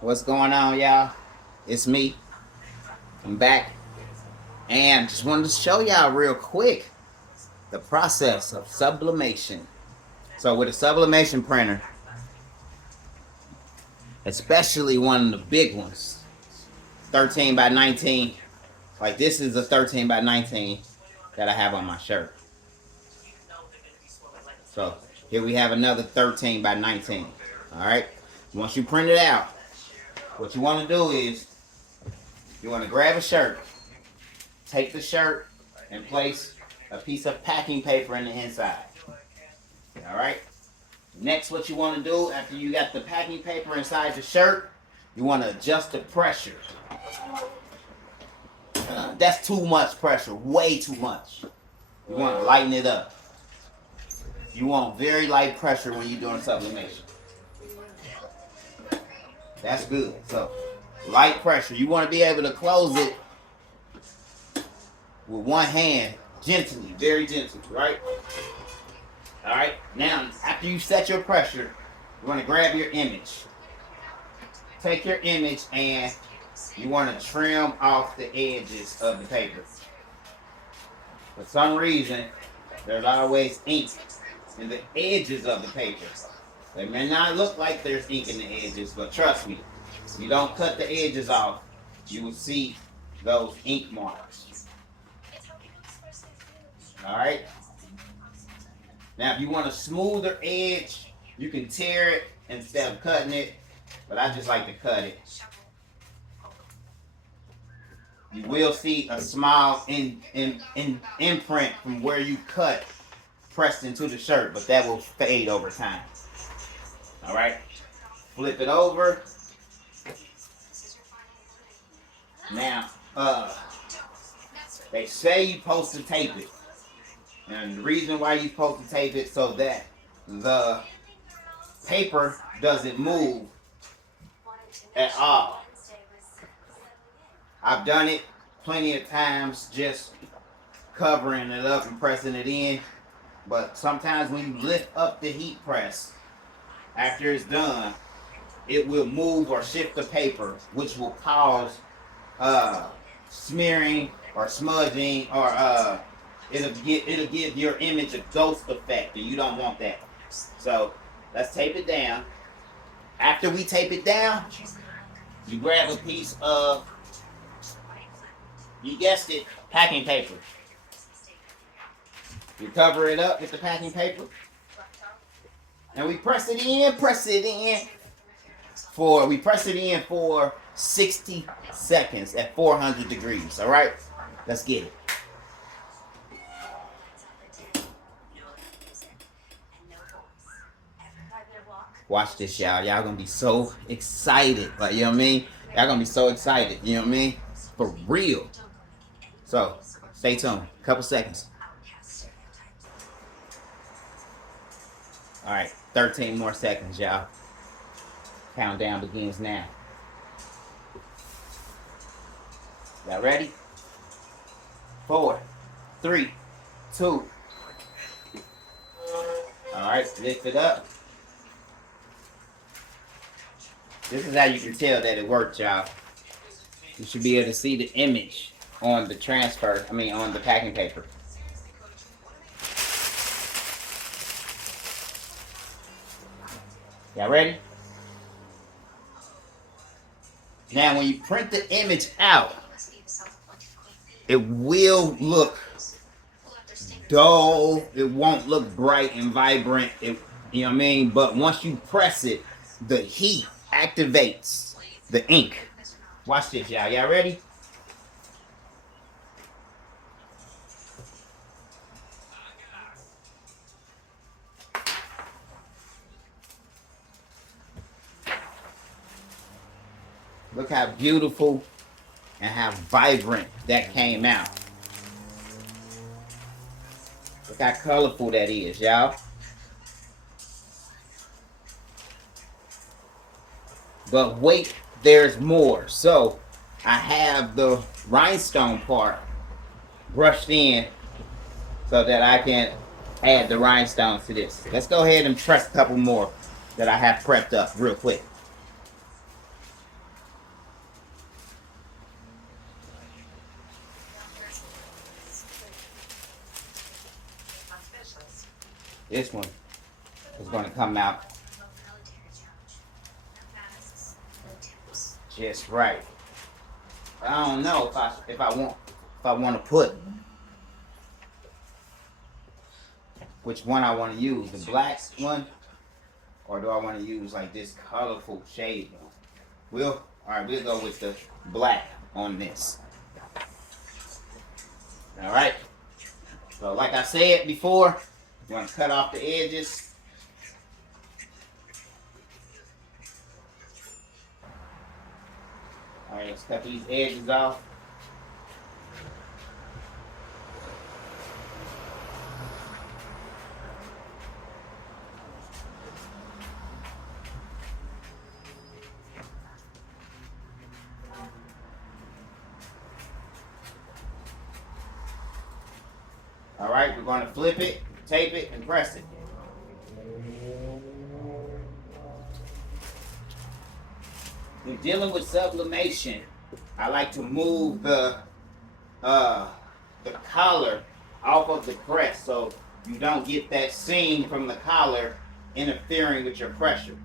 What's going on, y'all? It's me. I'm back. And just wanted to show y'all real quick the process of sublimation. So with a sublimation printer, especially one of the big ones, 13 by 19, like this is a 13 by 19 that I have on my shirt. So here we have another 13 by 19. Alright? Once you print it out, what you want to do is you want to grab a shirt, take the shirt, and place a piece of packing paper in the inside. Alright? Next, what you want to do after you got the packing paper inside the shirt, you want to adjust the pressure. That's too much pressure, way too much. You want to lighten it up. You want very light pressure when you're doing sublimation. That's good. So, light pressure. You want to be able to close it with one hand, gently, very gently, right? Alright, now, after you set your pressure, you want to grab your image. Take your image and you want to trim off the edges of the paper. For some reason, there's always ink in the edges of the paper. They may not look like there's ink in the edges, but trust me, if you don't cut the edges off, you will see those ink marks. Alright? Now, if you want a smoother edge, you can tear it instead of cutting it, but I just like to cut it. You will see a small imprint from where you cut pressed into the shirt, but that will fade over time. Alright? Flip it over. Now, they say you're supposed to tape it. And the reason why you're supposed to tape it so that the paper doesn't move at all. I've done it plenty of times just covering it up and pressing it in. But sometimes when you lift up the heat press, after it's done, it will move or shift the paper, which will cause smearing or smudging, or it'll give your image a ghost effect, and you don't want that. So let's tape it down. After we tape it down, you grab a piece of, you guessed it, packing paper. You cover it up with the packing paper. And we press it in for 60 seconds at 400 degrees. All right? Let's get it. Watch this, y'all. Y'all gonna be so excited. Like, you know what I mean? Y'all gonna be so excited. You know what I mean? For real. So, stay tuned. Couple seconds. Alright, 13 more seconds, y'all. Countdown begins now. Y'all ready? 4, 3, 2. Alright, lift it up. This is how you can tell that it worked, y'all. You should be able to see the image on the on the packing paper. Y'all ready? Now, when you print the image out, it will look dull. It won't look bright and vibrant. You know what I mean? But once you press it, the heat activates the ink. Watch this, y'all. Y'all ready? Look how beautiful and how vibrant that came out. Look how colorful that is, y'all. But wait, there's more. So I have the rhinestone part brushed in so that I can add the rhinestones to this. Let's go ahead and press a couple more that I have prepped up real quick. This one is going to come out just right. I don't know if I want to put which one I want to use, the black one, or do I want to use like this colorful shade one? All right, we'll go with the black on this. All right. So like I said before, you want to cut off the edges. All right, let's cut these edges off. All right, we're going to flip it, tape it, and press it. When dealing with sublimation, I like to move the collar off of the press so you don't get that seam from the collar interfering with your pressure.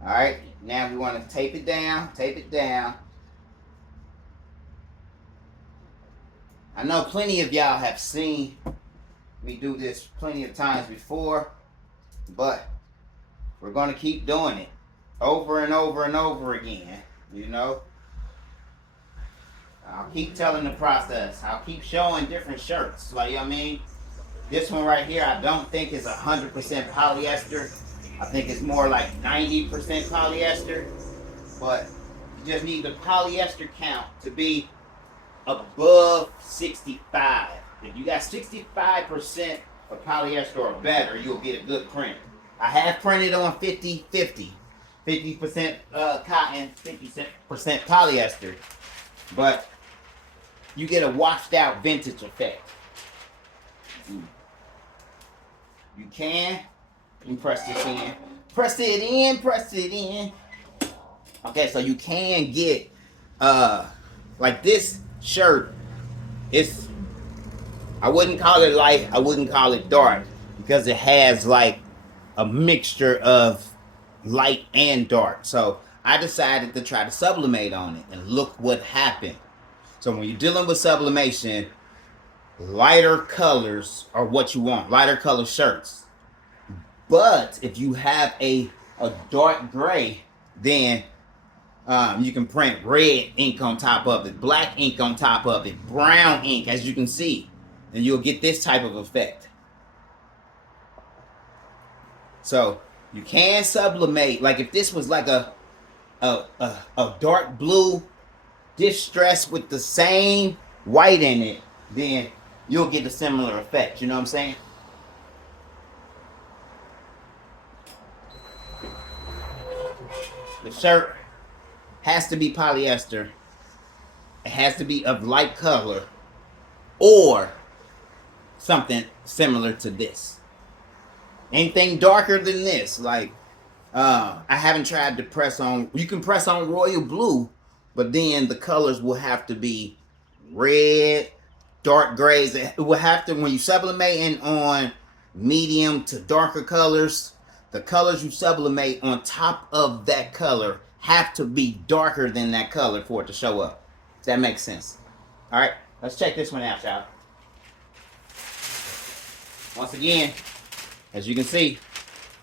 All right, now we want to tape it down, tape it down. I know plenty of y'all have seen me do this plenty of times before, but we're going to keep doing it over and over and over again, you know. I'll keep telling the process. I'll keep showing different shirts. Like, you know what I mean? This one right here, I don't think is 100% polyester. I think it's more like 90% polyester. But you just need the polyester count to be above 65. If you got 65% of polyester or better, you'll get a good print. I have printed on 50-50. 50% cotton, 50% polyester. But you get a washed out vintage effect. You can. You press this in. Press it in, press it in. Okay, so you can get like this shirt. It's, I wouldn't call it light, I wouldn't call it dark, because it has like a mixture of light and dark. So I decided to try to sublimate on it, and look what happened. So when you're dealing with sublimation, lighter colors are what you want, lighter color shirts. But if you have a dark gray, then you can print red ink on top of it, black ink on top of it, brown ink, as you can see, and you'll get this type of effect. So you can sublimate. Like if this was like a dark blue distressed with the same white in it, then you'll get a similar effect. You know what I'm saying? The shirt has to be polyester. It has to be of light color or something similar to this. Anything darker than this, like I haven't tried to press on. You can press on royal blue, but then the colors will have to be red, dark grays. It will have to, when you sublimating on medium to darker colors, the colors you sublimate on top of that color have to be darker than that color for it to show up. Does that make sense? All right, let's check this one out, y'all. Once again, as you can see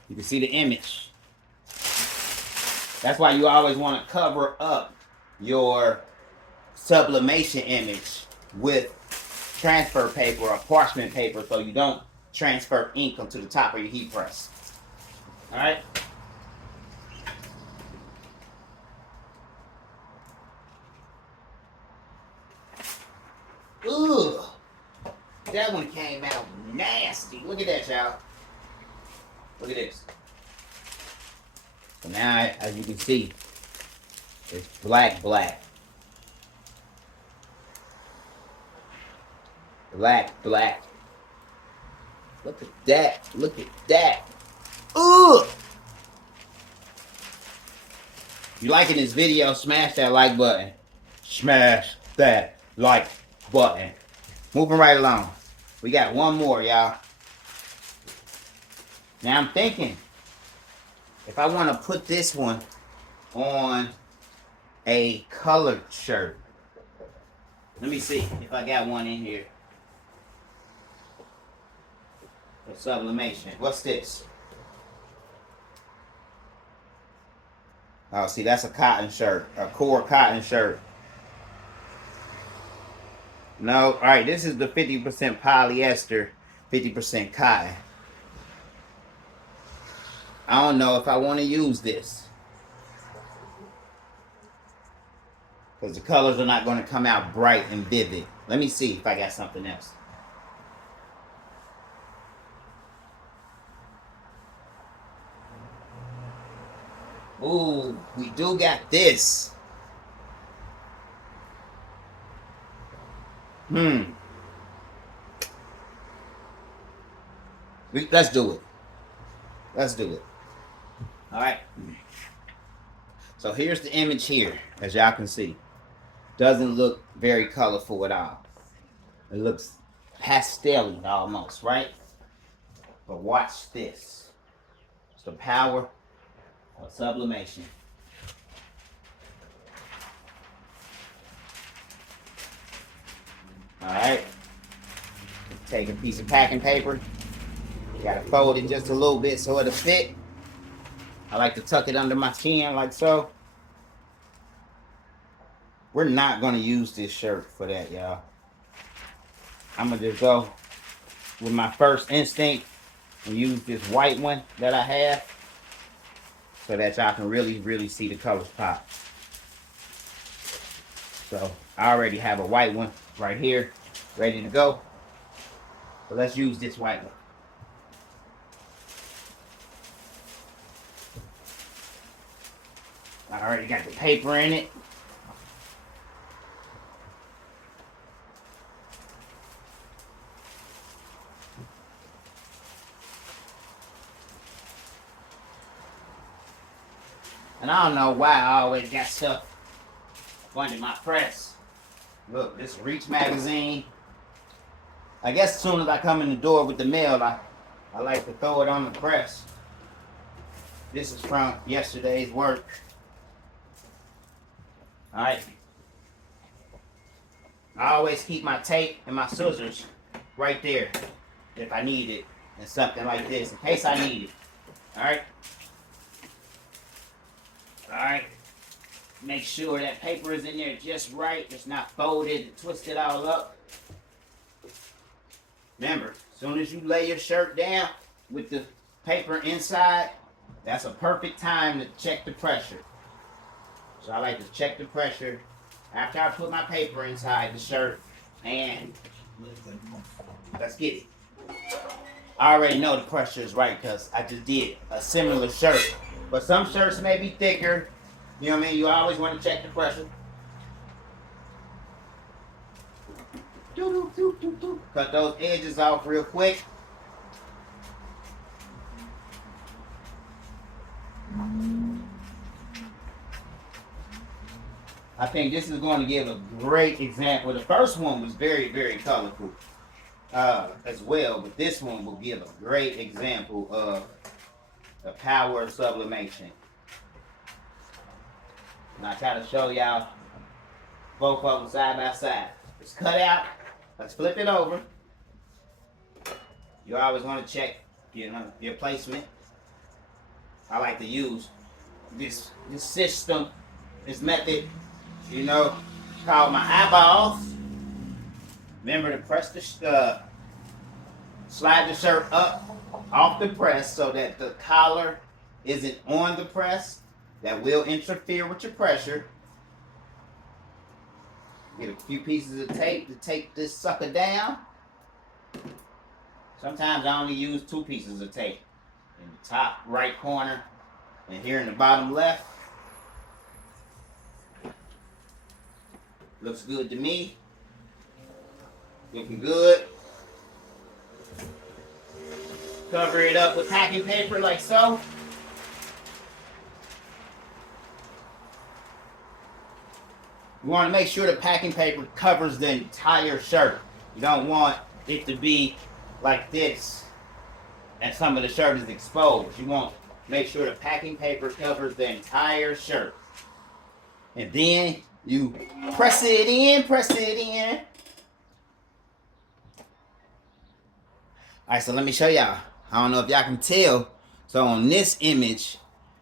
the image. That's why you always want to cover up your sublimation image with transfer paper or parchment paper so you don't transfer ink onto the top of your heat press. All right. Ugh. That one came out nasty. Look at that, y'all. Look at this. So now, as you can see, it's black. Black. Look at that. Look at that. Ugh! If you liking this video, smash that like button. Smash that like button. Moving right along. We got one more, y'all. Now I'm thinking, if I want to put this one on a colored shirt. Let me see if I got one in here. For sublimation. What's this? Oh, see, that's a cotton shirt. A core cotton shirt. No, alright, this is the 50% polyester, 50% cotton. I don't know if I want to use this. Because the colors are not going to come out bright and vivid. Let me see if I got something else. Ooh, we do got this. Let's do it. Let's do it. All right. So here's the image here, as y'all can see. Doesn't look very colorful at all. It looks pastel-y almost, right? But watch this. It's the power of sublimation. Alright. Take a piece of packing paper. You gotta fold it just a little bit so it'll fit. I like to tuck it under my chin like so. We're not gonna use this shirt for that, y'all. I'm gonna just go with my first instinct and use this white one that I have so that y'all can really see the colors pop. So I already have a white one right here ready to go. So let's use this white one. I already got the paper in it. And I don't know why I always got stuff under my press. Look, this Reach magazine. I guess as soon as I come in the door with the mail, I like to throw it on the press. This is from yesterday's work. Alright. I always keep my tape and my scissors right there if I need it. And something like this, in case I need it. Alright. Alright. Make sure that paper is in there just right. It's not folded and twisted all up. Remember, as soon as you lay your shirt down with the paper inside, that's a perfect time to check the pressure. So I like to check the pressure after I put my paper inside the shirt. And let's get it. I already know the pressure is right because I just did a similar shirt. But some shirts may be thicker. You know what I mean? You always want to check the pressure. Cut those edges off real quick. I think this is going to give a great example. The first one was very colorful as well, but this one will give a great example of the power of sublimation. And I try to show y'all both of them side by side. It's cut out. Let's flip it over. You always want to check, your placement. I like to use this system, this method, called my eyeballs. Remember to press the, slide the shirt up off the press so that the collar isn't on the press. That will interfere with your pressure. Get a few pieces of tape to tape this sucker down. Sometimes I only use 2 pieces of tape. In the top right corner and here in the bottom left. Looks good to me. Looking good. Cover it up with packing paper like so. You want to make sure the packing paper covers the entire shirt. You don't want it to be like this, and some of the shirt is exposed. You want to make sure the packing paper covers the entire shirt. And then you press it in, press it in. Alright, so let me show y'all. I don't know if y'all can tell. So on this image,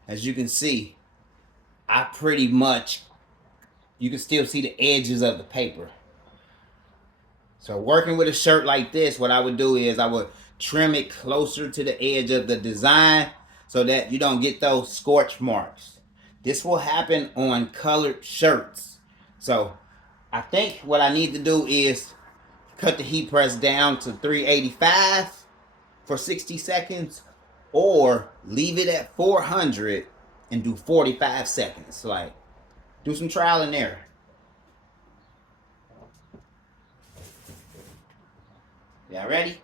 as you can see, I pretty much, you can still see the edges of the paper. So working with a shirt like this, what I would do is I would trim it closer to the edge of the design so that you don't get those scorch marks. This will happen on colored shirts. So I think what I need to do is cut the heat press down to 385 for 60 seconds, or leave it at 400 and do 45 seconds. Like, do some trial and error. Y'all ready?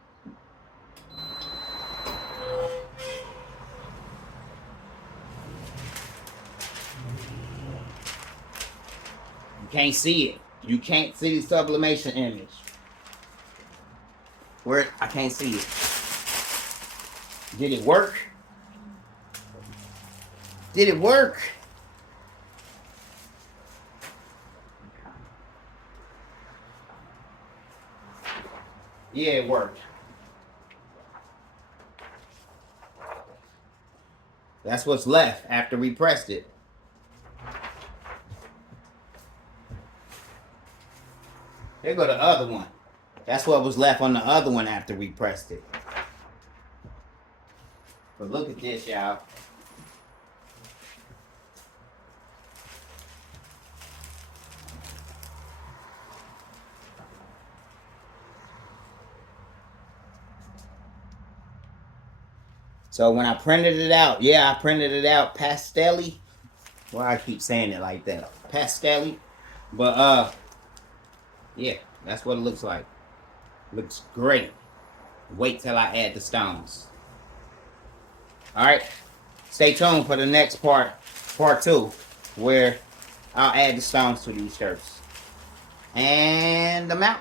You can't see it. You can't see the sublimation image. Where I can't see it. Did it work? Did it work? Yeah, it worked. That's what's left after we pressed it. Here go the other one. That's what was left on the other one after we pressed it. But look at this, y'all. So when I printed it out, yeah, I printed it out pastel-y. Well, I keep saying it like that. Pastel-y. But, yeah, that's what it looks like. Looks great. Wait till I add the stones. Alright, stay tuned for the next part 2, where I'll add the stones to these shirts. And I'm out.